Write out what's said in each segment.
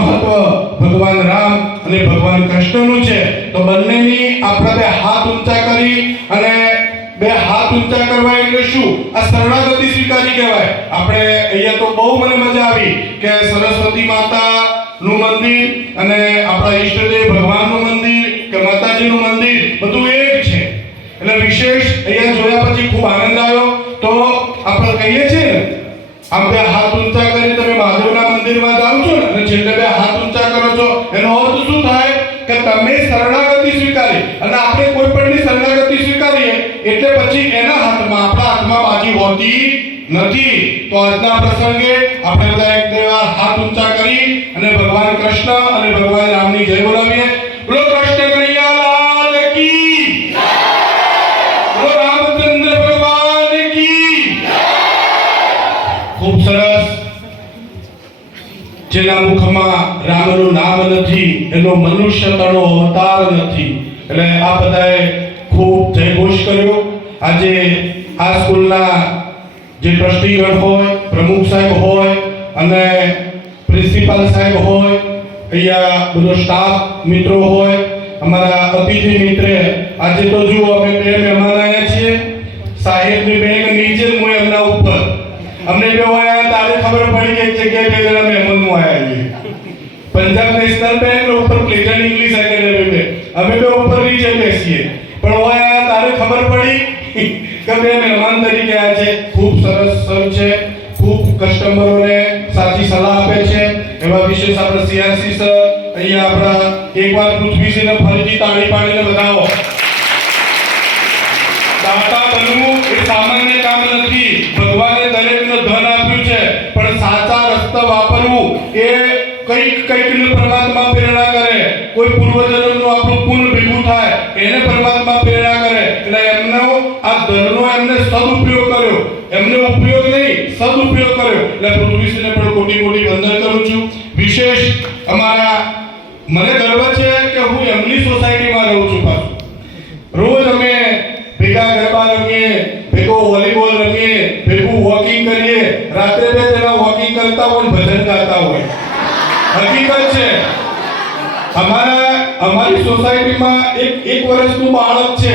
મહત્વ ભગવાન રામ અને ભગવાન કૃષ્ણનું છે. તો બંનેની આપણે બે હાથ ઊંચા કરી અને બે હાથ ઊંચા કરવા એટલે શું? આ શરણાગતિ સ્વીકારી કહેવાય. આપણે અહીંયા તો બહુ મને મજા આવી કે સરસ્વતી માતા નું મંદિર અને આપણા ઈષ્ટદેવ ભગવાનનું મંદિર કે માતાજીનું મંદિર બધું એક છે. એટલે વિશેષ અહીંયા જોયા પછી ખૂબ આનંદ આવ્યો. તો આપણે કહીએ છીએ ને, આમ બે હાથ ઊંચા કરી તમે મહાદેવના મંદિરમાં જાઓ છો અને છેલ્લે બે હાથ ઊંચા કરો છો, એનો અર્થ શું થાય કે તમે શરણાગતિ સ્વીકારી. અને આપણે કોઈ પણની શરણાગતિ સ્વીકારીએ એટલે પછી એના હાથમાં, આપણા હાથમાં બાજી હોતી નથી. તો આજના પ્રસંગે આપણે બધા એક બે વાર હાથ ઊંચા કરી અને ભગવાન કૃષ્ણ અને ભગવાન રામની જય બોલાવીએ. બોલો કૃષ્ણ કનૈયા લાલ કી જય, બોલો રામચંદ્ર ભગવાન કી જય. ખૂબ સરસ. જેના મુખમાં રામનું નામ નથી એનો મનુષ્ય તણો અવતાર નથી. એટલે આ બધાએ ખૂબ જયઘોષ કર્યો. આજે આ સ્કૂલના જે ટ્રસ્ટીગણ હોય, પ્રમુખ સાહેબ હોય અને પ્રિન્સિપાલ સાહેબ હોય, અહીંયા બધો સ્ટાફ મિત્રો હોય, અમારા અતિથિ મિત્ર, આજે તો જુઓ અમે બે મહેમાન આવ્યા છીએ. સાહેબની બેગ નીચે, હું એમના ઉપર. અમને બે આયા તારે ખબર પડી કે એક જગ્યાએ બે જણા મહેમાનો આવ્યા છે. પંજાબ નેશનલ બેંક ઉપર પ્લેઝન્ટ ઇંગ્લિશ એકેડમી અમે બે ઉપર નીચે બેસીએ, પણ આયા તારે ખબર પડી કે બે મહેમાન તરીકે આવ્યા છે. ખૂબ સરસ સર છે, ખૂબ કસ્ટમરોને સાચી સલાહ આપે છે. એવા વિશેષ આપણે સીઆરસી સર અહીંયા આપણા એકવાર પૃથ્વીજીને ફરીથી તાળી પાડીને બતાવો. દાતા બનવું એ સામાન્ય કામ નથી. ભગવાને દરેકને ધન આપ્યું છે, પણ સાચા રસ્તા વાપરવું એ કંઈક પરમાત્મા પ્રેરણા કરે. કોઈ પૂર્વજન્મનું આપણું પુણ્ય ભેગું થાય એને પરમાત્મા પ્રેરણા કરે. એટલે એમનો આ ધનનો એમને સદુપયોગ કર્યો, એમને ઉપયોગ નહીં સદુપયોગ કર્યો. એટલે પૃથ્વીજીને પણ કોટી કોટી વંદન કરું છું. વિશેષ અમારા મને ગર્વ છે કે હું એમની સોસાયટીમાં રહું છું. પાછું રોજ અમે ભેગા ગરબા રમીએ, ભેગો વોલીબોલ રમીએ, ભેગું વોકિંગ કરીએ. રાત્રે બે જણા વોકિંગ કરતા હોય, ભજન ગાતા હોય. હકીકત છે. અમારી સોસાયટીમાં એક વર્ષનું બાળક છે.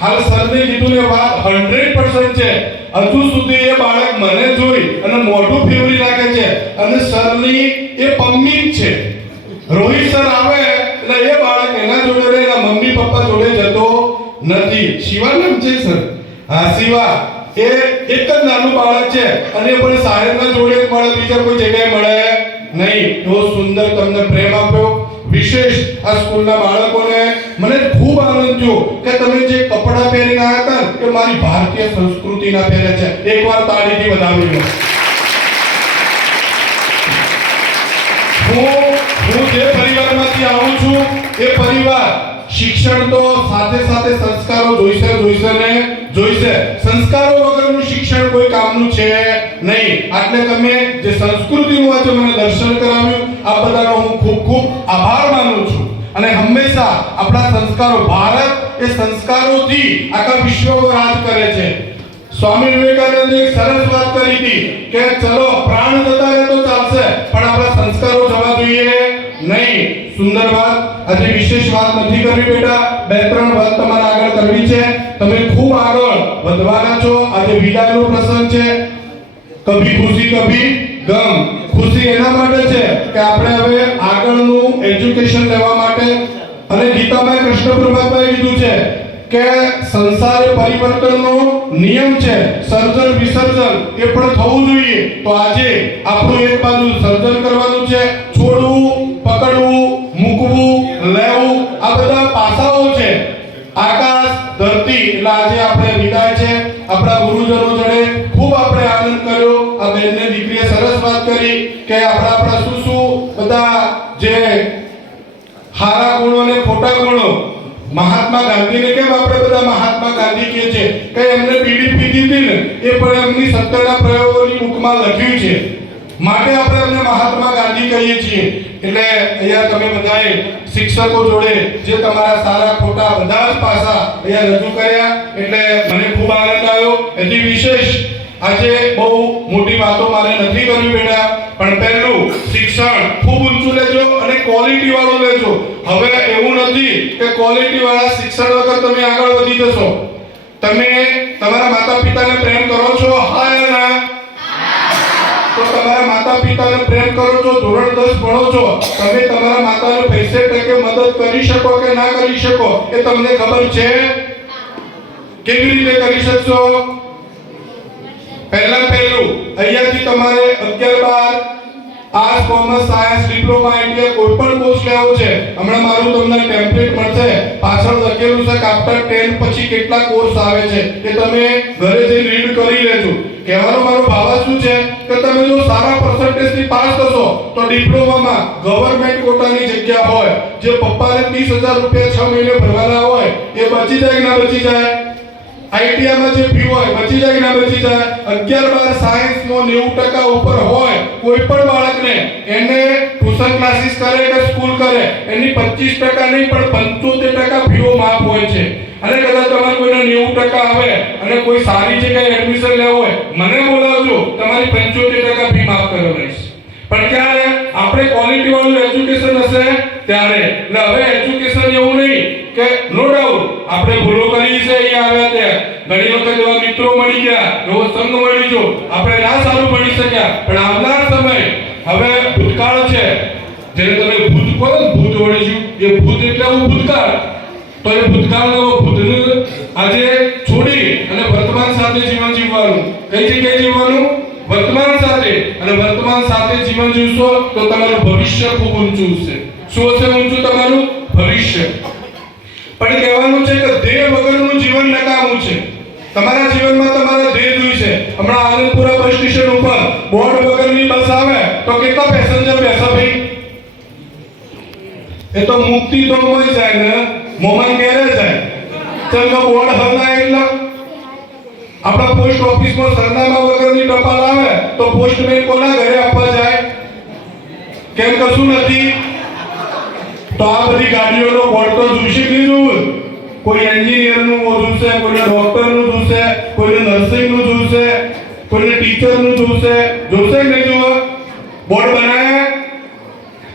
હાલ સરને કીધું ને વાત 100% છે. હજુ સુધી એ બાળક મને જોઈ અને મોઢું ફેરવી રાખે છે અને સરની એ પમ્મી જ છે. રોહિત સર આવે એટલે એ બાળક એના જોડે રહે, એના મમ્મી પપ્પા જોડે જતો નથી. શિવા નામ છે સર? હા શિવા. એ એક જ નાનું બાળક છે અને પણ સાહેબના જોડે જ મળે, બીજા કોઈ જગ્યાએ મળે નહીં. એવો સુંદર તમને પ્રેમ આપ્યો. વિશેષ આ સ્કૂલના બાળકોને મને ખૂબ આનંદ થયો કે તમે જે કપડાં પહેરીને આવ્યા હતા એ મારી ભારતીય સંસ્કૃતિના પહેરે છે. એકવાર તાળીથી વધાવી લો. હું જે પરિવારમાંથી આવું છું એ પરિવાર શિક્ષણ તો સાથે સાથે સંસ્કારો જોઈશે. સંસ્કારો વગરનું શિક્ષણ કોઈ કામનું છે નહીં. એટલે તમે જે સંસ્કૃતિનું આજે મને દર્શન કરાવ્યું, આ બધાનો હું ખૂબ ખૂબ આભાર માનું છું. અને હંમેશા આપણા સંસ્કારો, ભારત એ સંસ્કારોથી આખા વિશ્વ રાજ કરે છે. સ્વામી વિવેકાનંદે એક સરસ વાત કરી હતી કે ચલો પ્રાણ જતા રહે તો ચાલશે, પણ આપણા સંસ્કારો જવા જોઈએ નહીં. સુંદર વાત. આજે વિશેષ વાત નથી કરવી બેટા, બે ત્રણ વાત તમારે આગળ કરવી છે. તમે ખૂબ આગળ વધવાના છો. આજે વિદાયનો પ્રસંગ છે. કભી ખુશી કભી ગમ. ખુશી એના માટે છે કે આપણે હવે આગળનું એજ્યુકેશન લેવા માટે, અને ગીતામાં કૃષ્ણ પરમાત્માએ કીધું છે કે સંસાર એ પરિવર્તનનો નિયમ છે. સર્જન વિસર્જન એ પણ થવું જોઈએ. તો આજે આપણું એક બાજુ સર્જન કરવાનું છે. છોડવું, પકડવું, મૂકવું, લેવું, આ બધા પાસાઓ છે. આકાશ, ધરતી. એટલે આજે આપણે વિદાય છે. આપણા ગુરુજનો જોડે ખૂબ આપણે આનંદ કર્યો. આ બેનને દીકરીએ સરસ વાત કરી કે આપણા શું બધા જે સારા ગુણો અને ખોટા ગુણો. મહાત્મા ગાંધીને કેમ આપણે બધા મહાત્મા ગાંધી કહે છે કે એમને બીડી પીધી હતી ને એ પણ એમની સત્યના પ્રયોગોની બુકમાં લખ્યું છે. માટે આપણે એમને મહાત્મા ગાંધી કહીએ છીએ. એટલે અહીંયા તમે બધાએ શિક્ષકો જોડે જે તમારા સારા ખોટા બધા જ પાસા અહીંયા રજૂ કર્યા. એટલે મને ખૂબ આનંદ આવ્યો. એથી વિશેષ આજે બહુ મોટી વાતો મારે નથી કરવી બેટા. પણ પહેલું શિક્ષણ ખૂબ ઊંચું લેજો અને ક્વોલિટી વાળું લેજો. હવે એવું નથી કે ક્વોલિટી વાળા શિક્ષણ વગર તમે આગળ વધી જશો. તમે તમારા માતા પિતાને પ્રેમ કરો છો? હા યા ના? તો તમારા માતા પિતાને પ્રેમ કરો છો, ધોરણ 10 ભણો છો, તમે તમારા માતાને પૈસે ટકે મદદ કરી શકો કે ના કરી શકો એ તમને ખબર છે? કેવી રીતે કરી શકશો? પહેલું અહીંયાથી તમારે 11 12 arts commerce science diploma ITI કોઈ પણ કોર્સ લેવો છે. હમણાં મારું તમને ટેમ્પલેટ મળશે, પાછળ લખેલું છે કે આફ્ટર 10 પછી કેટલા કોર્સ આવે છે એ તમે ઘરે જઈને રીડ કરી લેજો. કહેવાનો મારો ભાવ શું છે કે તમે જો સારા પર્સન્ટેજ થી પાસ થશો તો ડિપ્લોમામાં ગવર્નમેન્ટ કોટાની જગ્યા હોય, જે પપ્પાને 30,000 રૂપિયા 6 મહિને ભરવાના હોય એ બચી જાય કે ના બચી જાય? આઈટીઆઈ માં જે ફી હોય બચી જાય કે ના બચી જાય? 11 12 સાયન્સ નો 90% ઉપર હોય કોઈ પણ બાળકને, એને ટ્યુશન ક્લાસીસ કરે કે સ્કૂલ કરે, એની 25% નહીં પણ 75% ફીઓ માફ હોય છે. અને કદાચ તમારે કોઈને 90% આવે અને કોઈ સારી જગ્યાએ એડમિશન લેવું હોય, મને બોલાવજો, તમારી 75% ફી માફ કરાવીશ. પણ ક્યારે? આપણે ક્વોલિટી વાળું એજ્યુકેશન હશે ત્યારે. એટલે હવે એજ્યુકેશન એવું નહીં કે નો ડાઉટ આપણે ભૂલો કરી છે, અહીંયા આવ્યા ત્યાં ઘણી વખત એવા મિત્રો મળી ગયા, એવો સંગ મળી ગયો, આપણે ના સારું ભણી શક્યા, પણ આવનાર સમય હવે ભૂતકાળ છે, જેને તમે ભૂત કહો ને, ભૂત વળીશું, એ ભૂત એટલે એવું ભૂતકાળ. તો એ ભૂતકાળનો ભૂતને આજે છોડી અને વર્તમાન સાથે જીવન જીવવાનું. કઈ જગ્યાએ જીવવાનું? વર્તમાન સાથે. અને વર્તમાન સાથે જીવન જીવશો તો તમારું ભવિષ્ય ખૂબ ઊંચું છે. શું હશે ઊંચું? તમારું ભવિષ્ય. પણ કહેવાનું છે કે ધ્યેય વગરનું જીવન નકામું છે. તમારા જીવનમાં તમારા ધ્યેય જોઈશે. હમણાં આનંદપુરા બસ સ્ટેશન ઉપર બોર્ડ વગરની બસ આવે તો કેટલા પેસેન્જર બેસે ભાઈ? એ તો મુક્તિ તો મળી જાય ને, મોમન ઘેરે જાય. ચલો બોર્ડ હલના એટલે આપણા પોસ્ટ ઓફિસમાં સરનામા વગરની ટપાલ આવે તો પોસ્ટમેન કોના ઘરે આપવા જાય? કેમ કશું નથી? તો આ બધી ગાડીઓનો બોર્ડ તો જોઈશે કે નહીં જોવું? કોઈ એન્જિનિયરનું જોઈશે, કોઈને ડોક્ટરનું જોઈશે, કોઈને નર્સિંગનું જોઈશે, કોઈને ટીચરનું જોઈશે. જોઈશે કે નહીં જોવો? બોર્ડ બનાવ્યા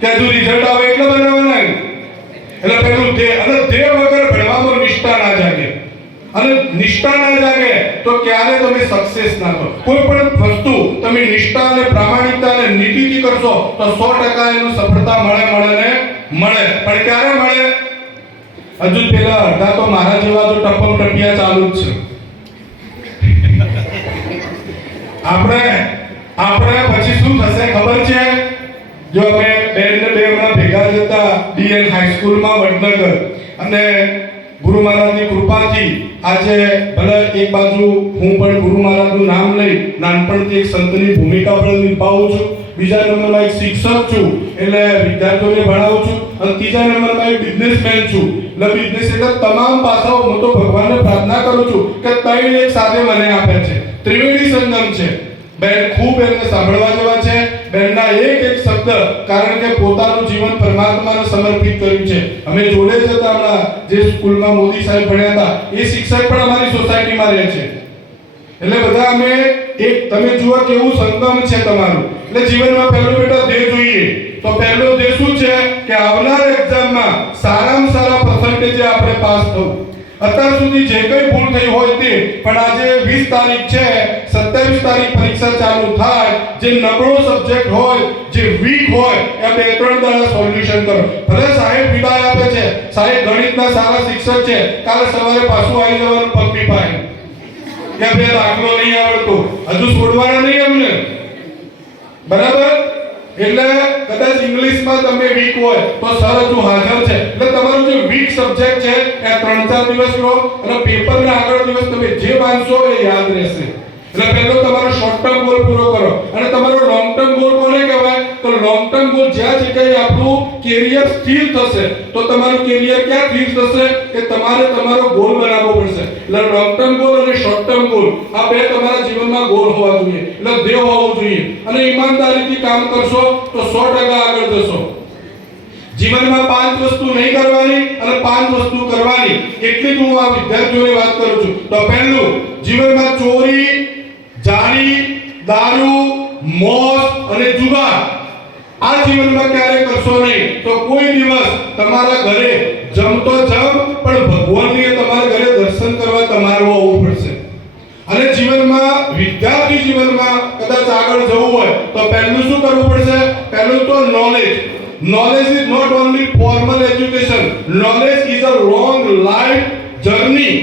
કે હજુ રિઝલ્ટ આવે એટલે બનાવવાના? એટલે પેલું અને તે વગર ભણવામાં નિષ્ઠા ના જાગે. અને નિષ્ઠા ના જાગે તો ક્યારે તમે સક્સેસ ના થો. કોઈ પણ વસ્તુ તમે નિષ્ઠા અને પ્રામાણિકતા અને નીતિથી કરશો તો 100% એનું સફળતા મળે ને મળે. પણ ક્યારે મળે? હજુ પેલા અડધા તો મારા જેવા જો ટપમ ટપિયા ચાલુ જ છે. આપણે પછી શું થશે ખબર છે? જો અમે બેન ને બે હમણાં ભેગા જતા ડીએન હાઈસ્કૂલમાં વડનગર, અને ગુરુ મહારાજની કૃપાથી આજે ભલે એક બાજુ હું પણ ગુરુ મહારાજનું નામ લઈ નાનપણથી એક સંતની ભૂમિકા પણ નિભાવું છું, બીજા નંબરમાં એક શિક્ષક છું એટલે વિદ્યાર્થીઓને ભણાવું છું, અને ત્રીજા નંબરમાં એક બિઝનેસમેન છું. એટલે બિઝનેસ એટલે તમામ પાસાઓ હું તો ભગવાનને પ્રાર્થના કરું છું કે ત્રણ એક સાથે મને આપે છે. ત્રિવેણી સંગમ છે. બેન ખૂબ એમને સાંભળવા જેવા છે. બેનના એક શબ્દ, કારણ કે પોતાનું જીવન પરમાત્માને સમર્પિત કર્યું છે. અમે જોડે જ હતા હમણાં જે સ્કૂલમાં મોદી સાહેબ ભણ્યા હતા, એ શિક્ષક પણ અમારી સોસાયટીમાં રહે છે. એટલે બધા અમે એક, તમે જુઓ કેવું સંગમ છે તમારું. એટલે જીવનમાં પહેલું બેટા ધ્યેય જોઈએ. તો પહેલો ધ્યેય શું છે કે આવનાર એક્ઝામમાં સારામાં સારા પર્સન્ટેજે આપણે પાસ થવું. અત્યાર સુધી જે કંઈ ભૂલ થઈ હોય તે, પણ આજે 20 તારીખ છે, 27 તારીખ પરીક્ષા ચાલુ થાય. જે નબળો સબ્જેક્ટ હોય, જે વીક હોય, એ 2-3 દાડા સોલ્યુશન કરો. ભલે સાહેબ વિદાય આપે છે, સાહેબ ગણિતના સારા શિક્ષક છે, કાલે સવારે પાછું આવી જવાનું પગની પાસે કે બે દાખલો નહીં આવડતો, હજુ છોડવાના નહીં અમને. બરાબર? એટલે કદાચ ઇંગ્લિશમાં તમે વીક હોય તો સર હજુ હાજર છે. એટલે તમારું જે વીક સબ્જેક્ટ છે એ 3-4 દિવસ લો, અને પેપરના આગળ દિવસ તમે જે વાંચશો એ યાદ રહેશે. એટલે પહેલો તમારો શોર્ટ ટર્મ ગોલ પૂરો કરો. અને તમારો લોંગ ટર્મ ગોલ કોને કહેવાય? તો લોંગ ટર્મ ગોલ જ્યાં જગ્યાએ આપણું કેરિયર સ્થિર થશે, તો તમારું કેરિયર ક્યાં સ્થિર થશે? કે તમારે તમારો ગોલ બનાવવો પડશે. એટલે લોંગ ટર્મ ગોલ અને શોર્ટ ટર્મ ગોલ આ બે તમારા જીવનમાં ગોલ હોવા જોઈએ, એટલે ધ્યેય હોવું જોઈએ. અને ઈમાનદારીથી કામ કરશો તો 100% આગળ જશો. જીવનમાં 5 વસ્તુ નહીં કરવાની અને 5 વસ્તુ કરવાની, એટલી જ હું આ વિદ્યાર્થીઓને વાત કરું છું. તો પહેલું, જીવનમાં ચોરી, જાણી, દારૂ, મોજ અને જુગાર આ જીવનમાં ક્યારે કરશો નહીં તો કોઈ દિવસ તમારા ઘરે જમતો જમ પણ ભગવાનને તમારા ઘરે દર્શન કરવા તમારું આવવું પડશે. અને જીવનમાં વિદ્યાર્થી જીવનમાં કદાચ આગળ જવું હોય તો પહેલું શું કરવું પડશે? પહેલું તો knowledge. Knowledge is not only formal education. Knowledge is a long life journey.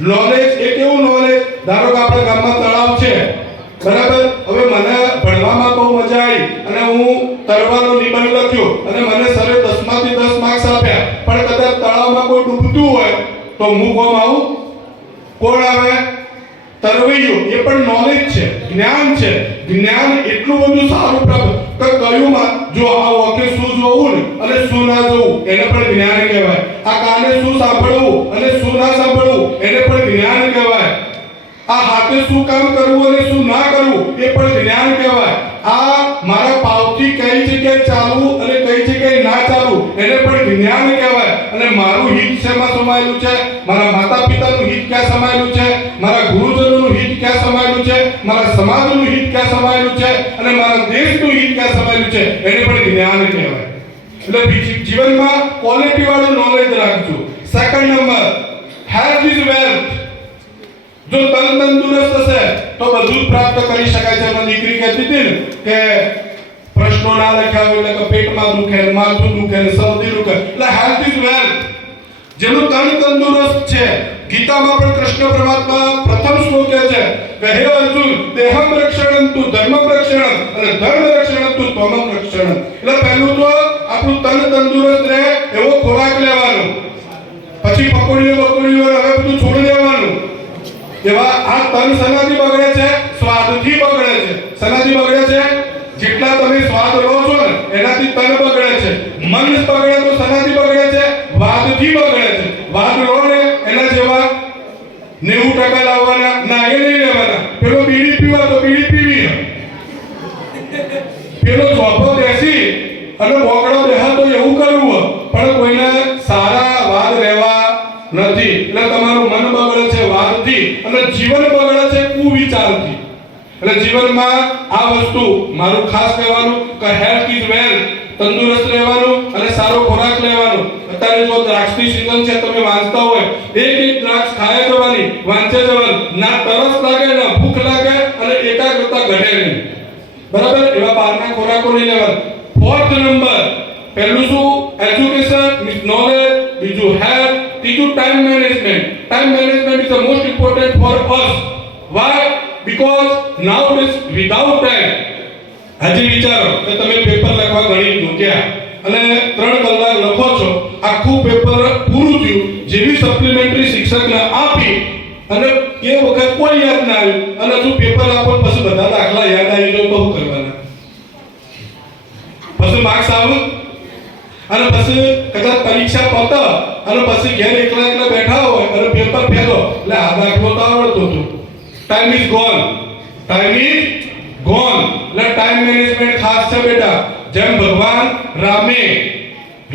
Knowledge એક એવું knowledge, ધારો કે આપણા ગામમાં તળાવ છે, બરાબર? હવે મને ભણવામાં બહુ મજા આવી અને હું તરવાનો નિબંધ લખ્યો અને મને સરે 10 માંથી 10 માર્ક્સ આપ્યા, પણ કદાચ તળાવમાં કોઈ ડૂબતું હોય તો હું કોમ આવું? કોણ આવે? તરવૈયો. એ પણ નોલેજ છે, જ્ઞાન છે. જ્ઞાન એટલું બધું સારું પ્રાપ્ત કે કયું જો આ ઓકે શું જોવું ને અને શું ના જોવું એને પણ જ્ઞાન કહેવાય. આ કાને શું સાંભળવું અને શું ના સાંભળવું એને પણ જ્ઞાન કહેવાય. આ હાથે શું કામ કરવું અને શું ના કરવું એ પણ જ્ઞાન કહેવાય. આ મારા પાવથી કઈ જગ્યાએ ચાલવું અને કઈ જગ્યાએ ના ચાલવું એને પણ જ્ઞાન કહેવાય. અને મારું હિત શેમાં સમાયેલું છે? મારા માતા પિતાનું હિત ક્યાં સમાયેલું છે? મારા ગુરુજનોનું હિત ક્યાં સમાયેલું છે? મારા સમાજનું હિત ક્યાં સમાયેલું છે? અને મારા દેશનું હિત ક્યાં સમાયેલું છે એને પણ જ્ઞાન કહેવાય. એટલે જીવનમાં ક્વોલિટી વાળું નોલેજ રાખજો. Second number, health is wealth. જો તન તંદુરસ્ત હશે તો બધું પ્રાપ્ત કરી શકાય છે. મને દીકરી કહેતી હતી ને કે પ્રશ્નો ના લખ્યા હોય એટલે કે પેટમાં દુખે, માથું દુખે, શરદી દુખે. એટલે હેલ્થ ઇઝ વેલ્થ. જેનું તન તંદુરસ્ત છે, ગીતામાં પણ કૃષ્ણ પરમાત્મા પ્રથમ શ્લોક કહે છે કે હે અર્જુન, દેહમ રક્ષણં તુ ધર્મમ રક્ષણં અને ધર્મ રક્ષણં તુ ત્વમમ રક્ષણં. એટલે પહેલું તો આપણું તન તંદુરસ્ત રહે એવો ખોરાક લેવાનો, પછી પકોડીઓ બકોડીઓ હવે બધું છોડી દેવાનું. એવા આ તન સનાથી બગડે છે? સ્વાદથી બગડે છે. સનાથી બગડે છે? જેટલા તમે સ્વાદ લો છો ને એનાથી તન બગડે છે. મન બગડે તો સનાથી બગડે છે? વાદથી બગડે છે. વાદ લો ને એના જેવા 90% લાવવાના ના, એ નહીં લેવાના. પેલો બીડી પીવા તો બીડી પીવી, પેલો ચોપો બેસી અને બોકડો બેહા તો એવું કરવું, પણ કોઈને સારા વાદ લેવા નથી. એટલે તમારું મન બગડે છે વાદથી અને જીવન બગડે છે કુવિચારથી. એટલે જીવનમાં આ વસ્તુ મારું ખાસ કહેવાનું કે હેલ્થ ઇઝ વેલ્થ. તંદુરસ્ત રહેવાનું અને સારો ખોરાક લેવાનો. અત્યારે જો દ્રાક્ષની સીઝન છે, તમે વાંચતા હોય એક દ્રાક્ષ ખાય જવાની, વાંચે જવાનું. ના તરસ લાગે ના ભૂખ લાગે અને એકાગ્રતા ઘટે નહીં. બરાબર? એવા બહારના ખોરાકો નહીં લેવાના. ફોર્થ નંબર, પહેલું શું? એજ્યુકેશન મીન્સ નોલેજ, બીજું હેલ્થ, ત્રીજું time management. Time management is the most important for us. Why? Because nowadays without time. આજે વિચારો કે તમે પેપર લખવા ગણિત મૂક્યા અને 3 કલાક લખો છો, આખું પેપર પૂરું થયું, જેવી સપ્લિમેન્ટરી શિક્ષકને આપી અને એ વખત કોઈ યાદ ના આવ્યું અને તું પેપર આપો પછી બધા દાખલા યાદ આવી જાય તો શું કરવાના? પછી માર્ક્સ આવે અને પછી કદાચ પરીક્ષા પતે અને પછી ઘેર એકલા એકલા બેઠા હોય અને પેપર ફેલો એટલે આ દાખલો તો આવડતો હતો. Time is gone. Time is gone. એટલે ટાઈમ મેનેજમેન્ટ ખાસ છે બેટા. જેમ ભગવાન રામે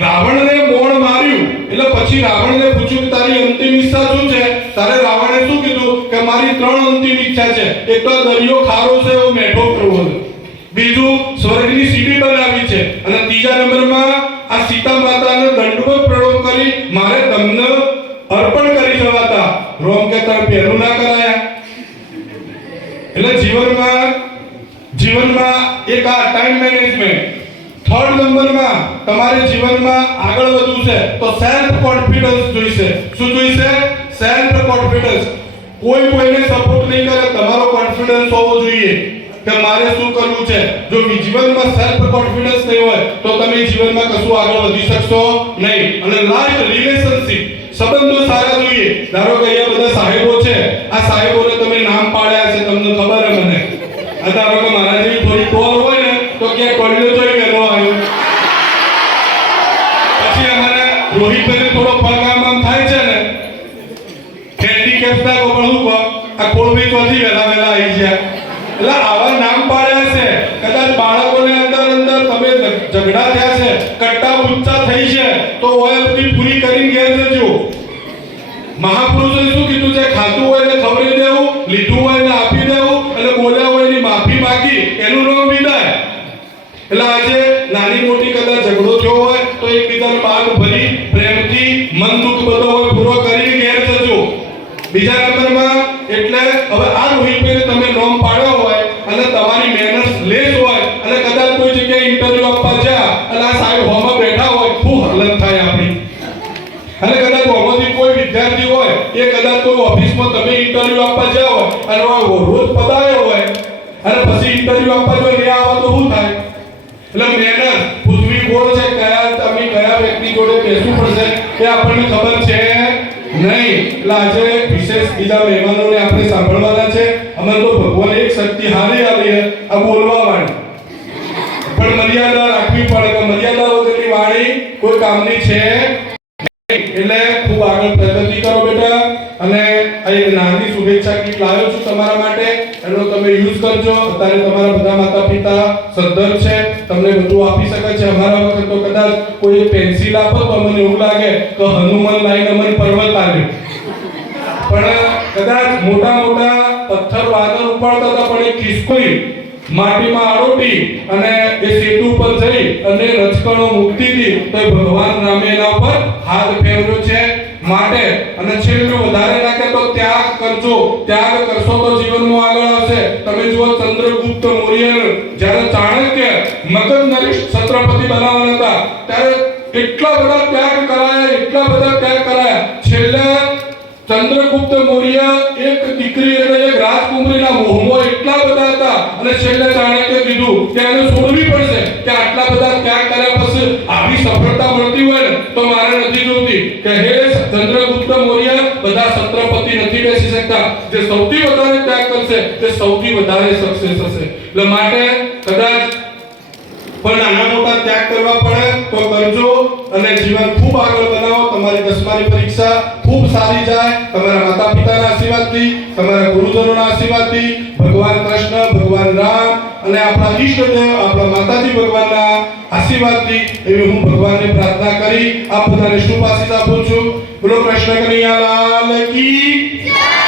રાવણને મોણ માર્યું એટલે પછી રાવણને પૂછ્યું કે તારી અંતિમ ઈચ્છા શું છે? તારે રાવણે શું કીધું કે મારી 3 અંતિમ ઈચ્છા છે. એક તો દરિયો ખારો છે એવો મેઠો કરવો છે, બીજું સ્વર્ગની સીડી બનાવવી છે અને ત્રીજા નંબરમાં આ સીતા માતાને દંડવત પ્રણામ કરી મારે તમને અર્પણ કરી જવાતા. રોમ કે તારે પહેલું ના કરાયા. એટલે જીવનમાં એક આ ટાઈમ મેનેજમેન્ટ. થર્ડ નંબરમાં તમારે જીવનમાં આગળ વધવું છે તો સેલ્ફ કોન્ફિડન્સ જોઈશે. શું જોઈશે? Self confidence. કોઈ કોઈને સપોર્ટ નહીં કરે, તમારો કોન્ફિડન્સ હોવો જોઈએ કે મારે શું કરવું છે. જો જીવનમાં સેલ્ફ કોન્ફિડન્સ નહીં હોય તો તમે જીવનમાં કશું આગળ વધી શકશો નહીં. અને લાસ્ટ, રિલેશનશિપ. સંબંધો સારા જોઈએ. ધારો કે અહીંયા બધા સાહેબો છે, આ સાહેબોને તમે નામ પાડ્યા છે, તમને ખબર છે મને. આ ધારો કે મારા જેવી થોડી ટોલ હોય ને તો ક્યાંક કોલ્યો જોઈ ગયેલો આવ્યો. પછી અમારે રોહિતભાઈ થોડો પગામ થાય છે ને હેન્ડીકેપ ના પણ હું આ કોળવી ચોથી વેલા આવી ગયા. એટલે આવા નામ પાડ્યા છે. કદાચ બાળકોને અંદર તમે ઝઘડા થયા છે, કટ્ટા બુચ્ચા થઈ છે તો ઓય બધી પૂરી કરીને ઘેર જજો. મહાપુરુષોએ શું કીધું છે? ખાતું હોય ને ખવડાવી દેવું, લીધું હોય ને આપી દેવું અને બોલ્યા હોય ની માફી માંગી, એનું નામ ઇન્ટરવ્યુ આપવા જો લે આવો તો શું થાય? એટલે મહેનત પૃથ્વી ગોળ છે, કયા વ્યક્તિ જોડે બેસવું પડશે એ આપણને ખબર છે નહીં. એટલે આજે વિશેષ બીજા મહેમાનોને આપણે સાંભળવાના છે. અમને તો ભગવાન એક શક્તિ હારી આવી આ બોલવા વાળી, પણ મર્યાદા રાખવી પડે કે મર્યાદા વગરની વાણી કોઈ કામની છે નહીં. એટલે ખૂબ આગળ પ્રગતિ કરો બેટા. અને આ એક નાની શુભેચ્છા કીટ લાવ્યો છું તમારા માટે, એનો તમે યુઝ કરજો. અત્યારે તમારા બધા માતા પિતા સદ્ધર છે, તમને બધું આપી શકે છે. અમારા વખત તો કદાચ કોઈ પેન્સિલ આપો તો મને એવું લાગે કે હનુમાન લાઈને અમને પર્વત આવ્યો, પણ કદાચ મોટા મોટા પથ્થર વાદળ ઉપાડતા હતા, પણ એ ખિસકોઈ માટીમાં આરોટી અને એ સેતુ પર જઈ અને રચકણો મુક્તિ હતી તો ભગવાન રામે એના ઉપર હાથ ફેરવ્યો છે માટે. અને છેલ્લું વધારે નાખે તો ત્યાગ કરજો, ત્યાગ કરશો તો જીવનમાં આગળ આવશે. તમે જુઓ ચંદ્રગુપ્ત મૌર્યને જ્યારે ચાણક્ય મગધ છત્રપતિ બનાવવાના હતા ત્યારે એટલા બધા ત્યાગ કરાયા. છેલ્લે ચંદ્રગુપ્ત મૌર્ય એક દીકરી એટલે એક રાજકુમારીના મોહમાં એટલા બધા હતા અને છેલ્લે ચાણક્ય કીધું કે આને છોડવી પડશે, કે આટલા બધા ત્યાગ કર્યા પછી આવી સફળતા મળતી હોય ને તો મારે નથી જોતી. કે હે ચંદ્રગુપ્ત મૌર્ય, બધા છત્રપતિ નથી બેસી શકતા, જે સૌથી વધારે ત્યાગ કરશે તે સૌથી વધારે સક્સેસ હશે. એટલે માટે કદાચ પણ નાના મોટા ત્યાગ કરવા પડે તો કરજો અને જીવન ખૂબ આગળ બનાવો. તમારી 10માની પરીક્ષા ખૂબ સારી જાય, તમારા માતા પિતાના આશીર્વાદથી, તમારા ગુરુજનોના આશીર્વાદથી, ભગવાન કૃષ્ણ, ભગવાન રામ અને આપણા ઈષ્ટદેવ આપણા માતાજી ભગવાનના આશીર્વાદથી એવી હું ભગવાનને પ્રાર્થના કરી આપ બધાને શુભ આશીષ આપું છું. બોલો કૃષ્ણ કનૈયા લાલ કી જય.